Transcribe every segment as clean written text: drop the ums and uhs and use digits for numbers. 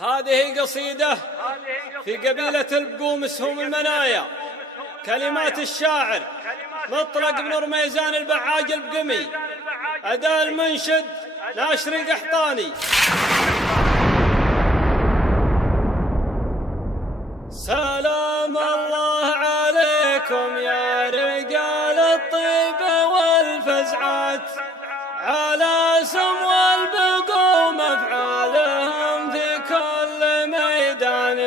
هذه قصيدة في قبيلة البقوم سهوم المنايا، كلمات الشاعر مطلق بن رميزان البعاج البقمي، أداء المنشد ناشر القحطاني. سلام الله عليكم يا رجال الطيب والفزعات، على سمو البقوم أفعالهم في كل ميدان.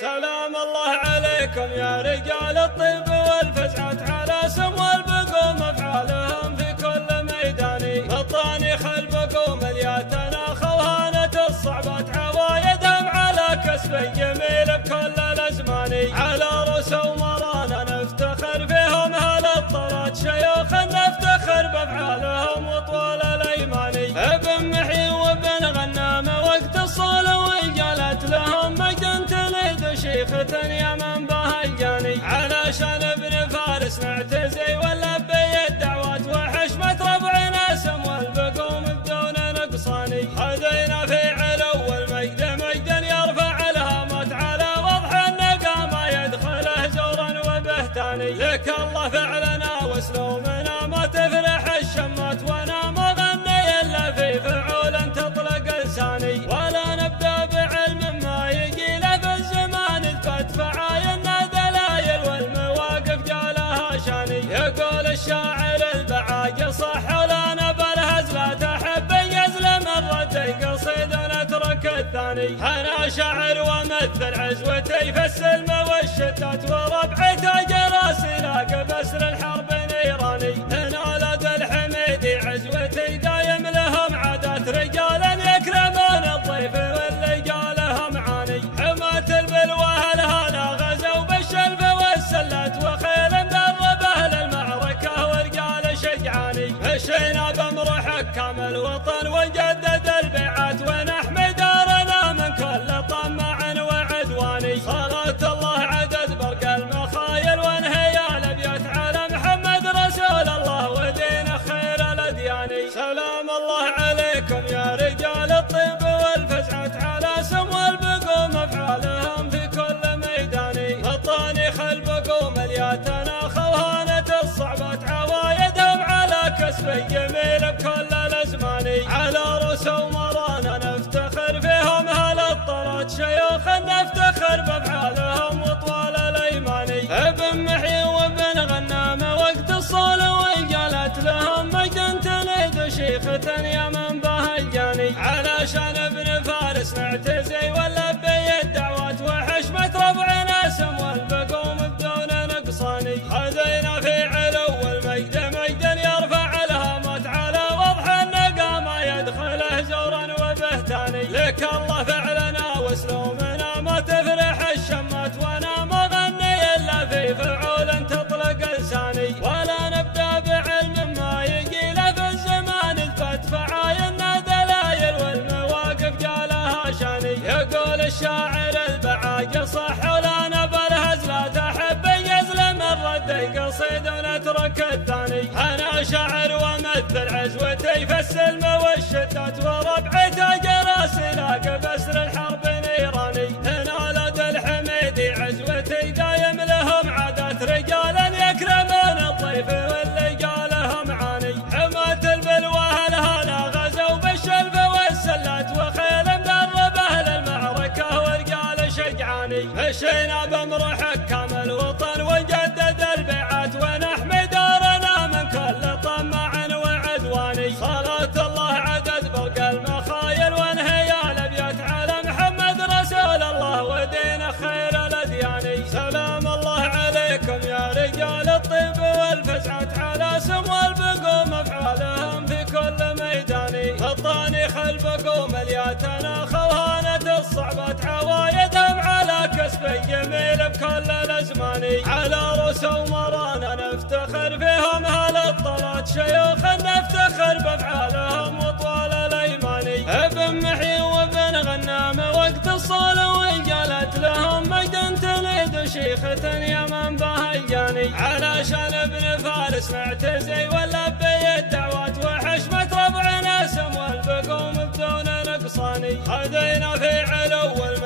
سلام الله عليكم يا رجال الطيب والفزعات، على سمو البقوم أفعالهم في كل ميدان. فطانيخ البقوم الياتنا خوانة الصعبات، عوايدهم على كسب جميل بكل الأزمان. على رؤوس ومرانا نفتخر فيهم هل الطلات، شيوخ نفتخر بأفعالهم وطول الأيمان. ابن محي وابن غنام وقت الصلو جلت لهم مجد تلد شيخة يا من بها الجاني. على شان ابن فارس نعتزي ولبي الدعوات، وحشمة ربعنا سمو البقوم بدون نقصاني. هدينا في علو المجد مجدا يرفع الهامات، على وضح النقا ما يدخله زورا وبهتاني. لك الله فعلنا واسلوبنا ما تفرح الشمات، وانا ما غني الا في فعول تطلق لساني. ولا نبدا بعلم ما يجي له في الزمان، اثبت فعايلنا دلايل والمواقف جالها شاني. يقول الشاعر البعاج صح ولا نبى الهزلة، تحب يزلم الرد قصيد ونترك الثاني. انا شاعر وامثل عزوتي في السلم والشتات، وربعي تاج راسي لاقى بسر الحرب نيراني. نالد الحميدي عزوتي دايم لهم عادات، رجالا يكرمون الضيف واللي جاله معاني. حماة البلوى الهالا غزوا بالشلف والسلات، وخيل مدربه للمعركة ورجال شجعاني. مشينا بامر حكام الوطن وجدد البيعات، ونحمي دارنا من كل طمع وعدواني. صلاة الله عدد برق المخايل وانهيا الابيات، على محمد رسول الله ودين خير الاديان. سلام الله عليكم يا رجال الطيب والفزعات، على سمو البقوم افعالهم في كل ميدان. فطانيخ البقوم الياتنا خوانة الصعبات، عوايدهم على كسب جميل بكل الازمان. على رؤوس ومرانا نفتخر فيهم هل الطلات، شيوخ نفتخر بافعالهم وطول الايمان. ابن محي وابن غنام وقت الصلو جلت لهم مجد تلد شيخة يا من بها الجاني. على شان ابن فارس نعتزي ولبي الدعوات، وحشمة ربعنا سمو البقوم بدون نقصاني. هدينا في علو المجد مجدا يرفع الهامات، على وضح النقا ما يدخله زورا وبهتاني. لك الله فعلنا واسلوبنا ما تفرح الشمات، وانا ما غني الا في فعول تطلق لساني. ولا نبدا بعلم ما يجي له في الزمان، اثبت فعايلنا دلايل والمواقف جالها شاني. يقول الشاعر البعاج صح ولا نبى الهزلة، تحب يزلم الرد قصيد ونترك الثاني. انا شاعر وامثل عزوتي في السلم والشتات، وربعي تاج راسي لاقى بسر الحرب نيراني. نالد الحميدي عزوتي دايم لهم عادات، رجالا يكرمون الضيف واللي جاله معاني. حماة البلوى الهالا غزوا بالشلف والسلات، وخيل مدربه للمعركة ورجال شجعاني. مشينا بامر حكام الوطن وجدد البيعات، ونحمي دارنا من كل طمع وعدواني. صلاة الله عدد برق المخايل وانهيا الابيات، على محمد رسول الله ودين خير الاديان. سلام الله عليكم يا رجال الطيب والفزعات، على سمو البقوم افعالهم في كل ميدان. فطانيخ البقوم الياتنا خوانة الصعبات، عوايدهم على كسب جميل بكل الازمان. على رؤوس ومرانا نفتخر فيهم هل الطلات، شيوخ نفتخر بافعالهم وطول الايمان. ابن محي وابن غنام وقت الصلو جلت لهم مجد تلد شيخة يا من بها الجاني. على شان ابن فارس نعتزي ولبي الدعوات، وحشمة ربعنا سمو البقوم بدون نقصاني. هدينا في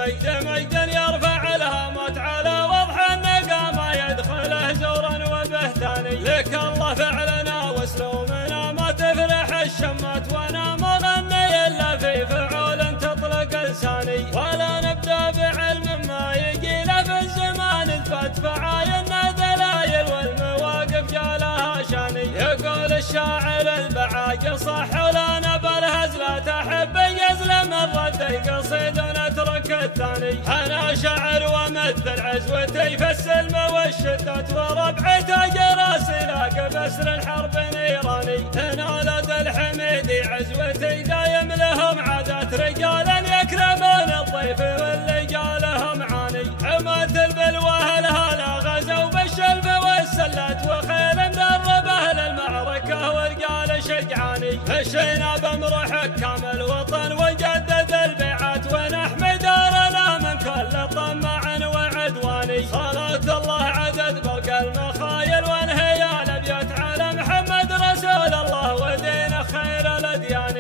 مجد يرفع الهامات على وضح النقامة يدخله زورا وبهتاني. لك الله فعلنا واسلوبنا ما تفرح الشمات، وانا ما غني الا في فعول تطلق لساني. ولا نبدا بعلم ما يجي له في الزمان اثبات فعاينا دلايل والمواقف جالها شاني. يقول الشاعر البعاج صح ولا نبى الهزلات، احب يزل من ردي قصيد ونترك الثاني. انا شاعر وامثل عزوتي في السلم والشدة، وربع تاجر سلاك بسر الحرب نيراني. نالت الحميدي عزوتي دايم لهم عادات، رجالا يكرمون الضيف واللي جالهم عاني. حماة البلوى الهلا غزوا بالشلف والسلات، وخيل مدربه للمعركة ورجال شجعاني. مشينا بامر حكام الوطن وجدد البيعات، ونحمي دارنا من كل طمع وعدواني. صلاة الله عدد برق المخايل وانهيا الابيات على محمد رسول الله ودين خير الاديان.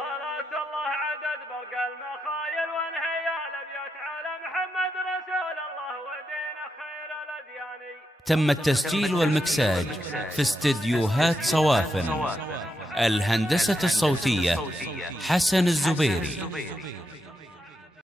صلاة الله عدد برق المخايل وانهيا الابيات على محمد رسول الله ودين خير الاديان. تم التسجيل والمكساج في استديوهات صوافن. الهندسة الصوتية حسن الزبيري.